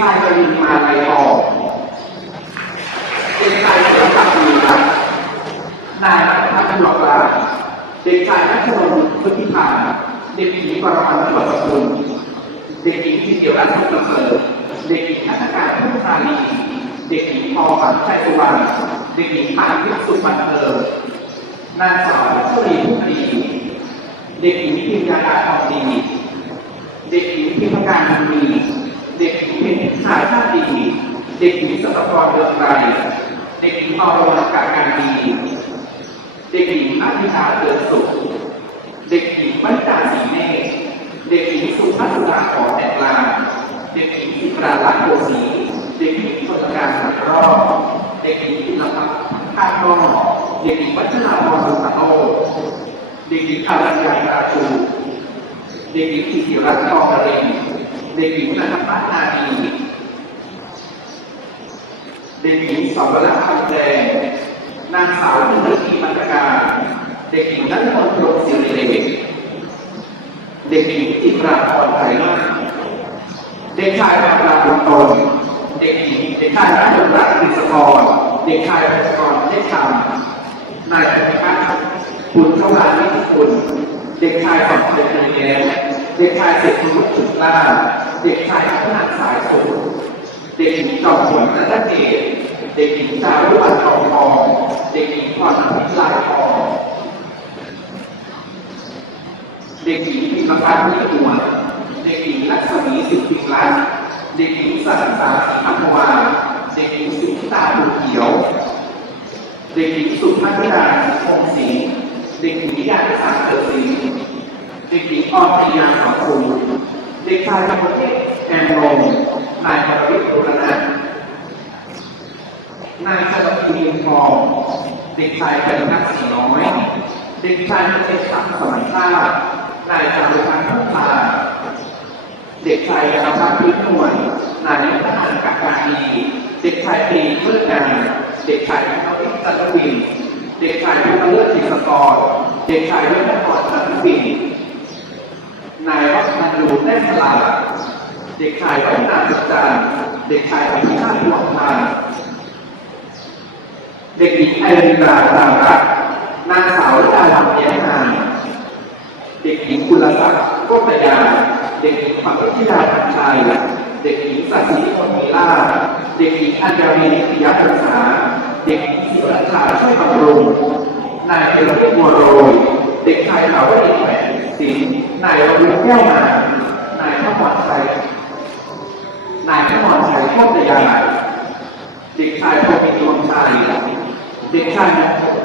ชายจะมีมาในต่อเด็กชายนัทพัฒน์มีครับนายนัทพัฒน์หลอกลาเด็กชายนัทนนท์พฤติภาเด็กหญิงปรมานุบัติมุนเด็กหญิงที่เกี่ยวรัฐประเสริเด็กหญิงนักการผู้ชายเด็กหญิงพอฝันชัยสุวรรณเด็กหญิงปานพิสุวรรณเธอนางสาวชลีผู้ดีเด็กหญิงพิมยาดาทองดีเด็กหญิงพิมการมี อรวรรณกาการดี เด็กหญิงอาธิดาเดินสุข เด็กหญิงมัณฑาสีเมฆเด็กหญิงสุภัสราขอแตกลาเด็กหญิงสิปราลักษณ์โกศีเด็กหญิงชนการสักรอบเด็กหญิงพิมพัฒน์ท่าก้องเด็กหญิงวัฒนาพรสุขโตเด็กหญิงอารัญญาตราชูเด็กหญิงสิริรัตน์ทองเรนเด็กหญิงนันทพัฒนาดี เด็กหญิงสาวรักษ์คำแดงนางสาวหนุชทีมัตการเด็กหญิงนัทพลพรหมศิริเลกเด็กหญิงจิตราพรไทยมากเด็กชายปราบุญตนเด็กหญิงเด็กชายรัตนรัตน์กฤษกรเด็กชายพัชกรเทพธรรมนายธนพัฒน์บุญเท่าลานิติคุณเด็กชายฝังเฉยแย้มเด็กชายเสกคุณจุดล่าเด็กชายอัคนันสายสุข เด็กหญิงจอมผลนันทเดชเด็กหญิงจารุวรรณทองทอง เด็กหญิงพรพิลายทองเด็กหญิงพิมพัฒน์นิหัวเด็กหญิงลักษมีสิทธิรัตน์เด็กหญิงสันสาสีอัมวาเด็กหญิงสุธิตาบุญเขียว เด็กหญิงสุภัทราคงศรีเด็กหญิงยาสตร์เกิดศรีเด็กหญิงออมปรียาสังคม เด็กชายธรรมเทพแอนโรงนายพรวิทย์บุรณะนายชลพีเพียงทองเด็กชายเป็นนักสีน้อย เด็กชายเป็นศักดิ์สมัยชาตินายจารุพันธ์พุ่มพาเด็กชายยาพัฒน์พิษหน่วยนายทหารกักการดีเด็กชายปีเมื่องานเด็กชายพิพิธจันทวินเด็กชายพิพิธศิษกรเด็กชายวิทยากรจันทวิ นายวัฒนยูได้สลาเด็กชายวัฒนาจักรเด็กชายพิชาติหลวงทานเด็กหญิงไอรินดาตามรักนางสาวดาลังเย้นานเด็กหญิงกุลศักดิ์โกตยาเด็กหญิงขวัญทิดาพันชัยเด็กหญิงสัตย์ศรีมนมีลาเด็กหญิงอัญญารีนิตยศึกษา เด็กหญิงศิรัชาช่วยบำรุงนายเทวิทย์มัวโรยเด็กชายขาวดีแหวน ศิลป์นายวรุษแก้วมานายขมรชัยนายขมรชัยโชตยาเด็กชายพรหมิดวงชัยเด็กชาย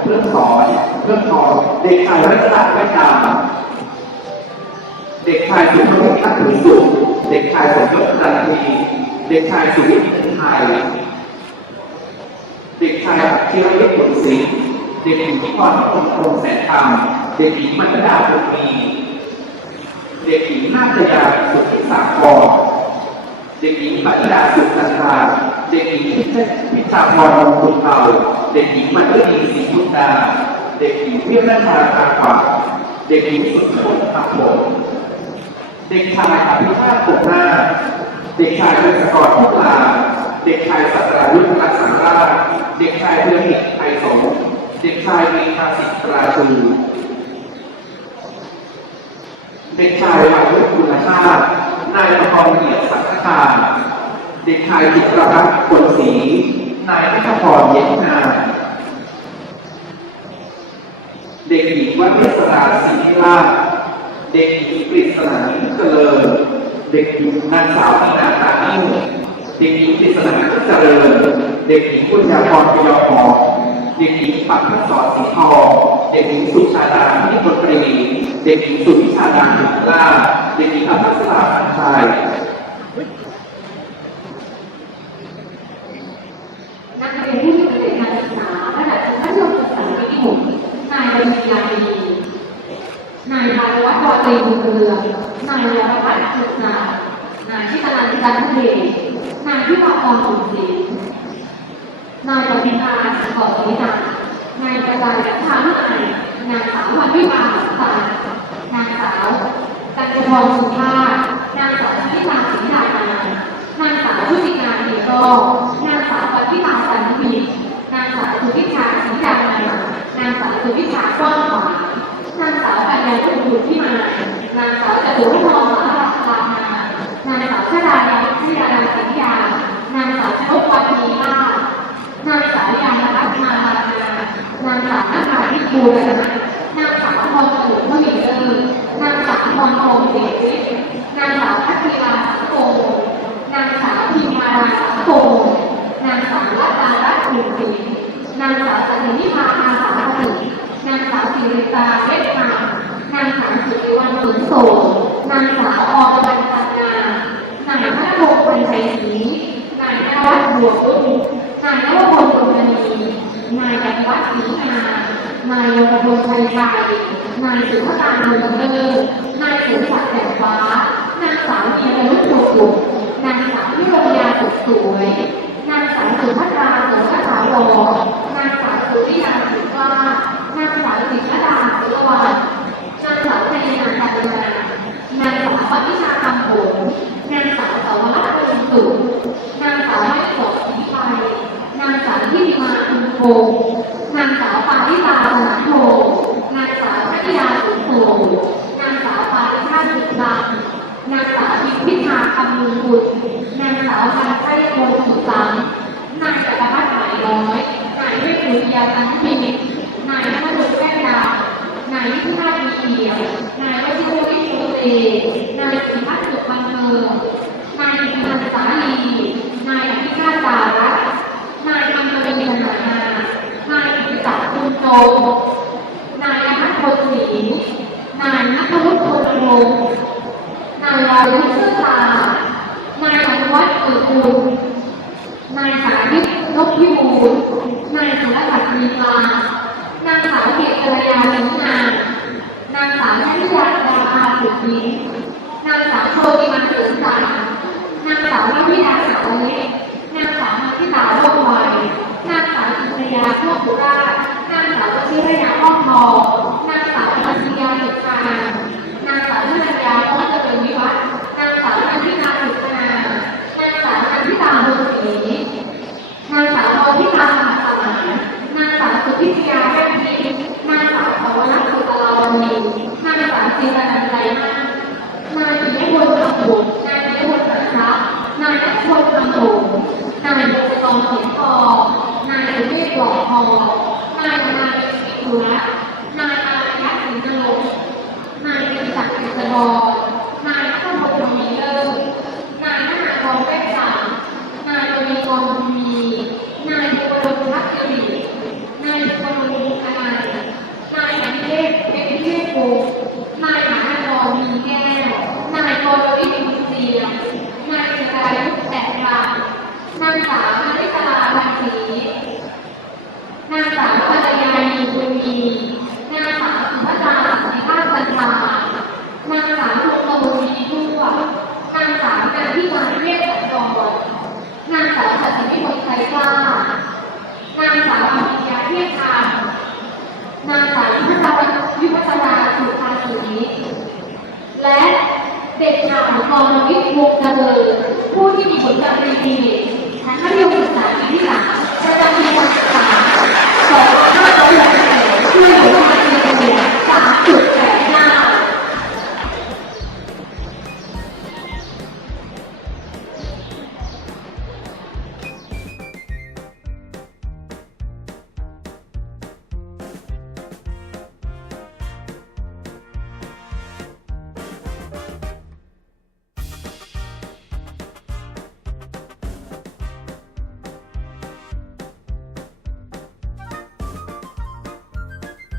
เพื่อนสอนเพื่อนสอนเด็กชายรัชดาแม่ดาเด็กชายสุภวุฒินักพิสุทธิ์เด็กชายสมยศจันทีเด็กชายสุวิทย์อินไทยเด็กชายธีรวิทย์ผลศรีเด็กหญิงพรพงษ์พงษ์แสนธรรมเด็กหญิงมัณดาภูมี เด็กหญิงนาตยาสุทธิสาครเด็กหญิงปัญญาสุขันธาเด็กหญิงพิชพิชาพรมงคลเผ่าเด็กหญิงมันดีศรีมุกดาเด็กหญิงเวียรชาตาขวาเด็กหญิงสุดพลขับผมเด็กชายอภิชาติปุกหน้า เด็กชายเป็นสกรพุกลาเด็กชายสัตราวุฒิรักษาราเด็กชายเพื่อหิตไทยสงเด็กชายมีภาสิตราชู เด็กชายวายุคุณชาตินายละครเกียรติสังฆทานเด็กชายจิตรพัฒน์คนศรีนายนัทพรเย็นนาเด็กหญิงวัฒนศราศรีนิราชเด็กหญิงกฤษณานิ่มเจริญเด็กหญิงนางสาวพินาตานิ่มเด็กหญิงกฤษณานิ่มเจริญเด็กหญิงกุญญาพรพยอหอเด็กหญิงปักพัสอนสีทอง เด็กหญิงสุชาดาพิมลปรีเด็กหญิงสุวิชาดาหินล่าเด็กหญิงอภัสราพันชัยนักเรียนผู้มีประสิทธิการศึกษาระดับชั้นมัธยมศึกษาปีที่หกนายบัญชียาดีนายพาวัฒน์ดอตรีบุญเรืองนายยาพัฒน์ศึกษานายชิตานันท์จันทเดชนายพิพากรสุนทรีนายปฏิภาสังกอศรีนันท์ นายประจานทาหายนางสาววันวิวาสันนางสาวจันทพรสุภาพนางสาวชนิตาสิงหานานางสาวชุติการเอกนางสาวปฏิภาสันตินางสาวสุวิชาสิงหานานางสาวสุวิชาก้องขวานางสาวปัญญาตุณบุตรที่มานางสาวจตุรพรมหารานางสาวชาดาดาที่ดาสิงห 啊的好的 งไทนายสุภการเมืองเลิศนายสุศักดิ์แสงฟ้า นางสาวเทียนุสุขุมนางสาวพิรมยาสุขสวย นางสาวสุภัตราสุภสาวนางสาวสุริยาสุภานางสาวสิชดาสุวรรณนางสาวชยนาจันทรานางสาวปิชาคำโขงนางสาวสาวรรค์บุญสุขนางสาวไม่ศกสิไพนางสาวที่มาคุณโกนางสาวปาริตาสนาโท นางสาวปาริชาติบังนางสาวพิธาคำมูลบุตรนางสาวพันธุ์ไส้โพธิสังนายจักรพัฒน์หมายร้อยนายเวทยุยาตันพิมิตนายพนุแก้วดาวนายวิทยาดีเขียวนายวัชิรวิทย์โตเตนายสิพัฒน์สุพรรเมือง นายลาวิชื่อตานายอนุวัฒน์อีกูนายสายิตนกพิบูลนายสารศัตดิ์มีมานางสาวเกศกัลยาลินนานางสาว เนายพรวิทย์วงศ์เจริญผู้ที่มีผลการเรียน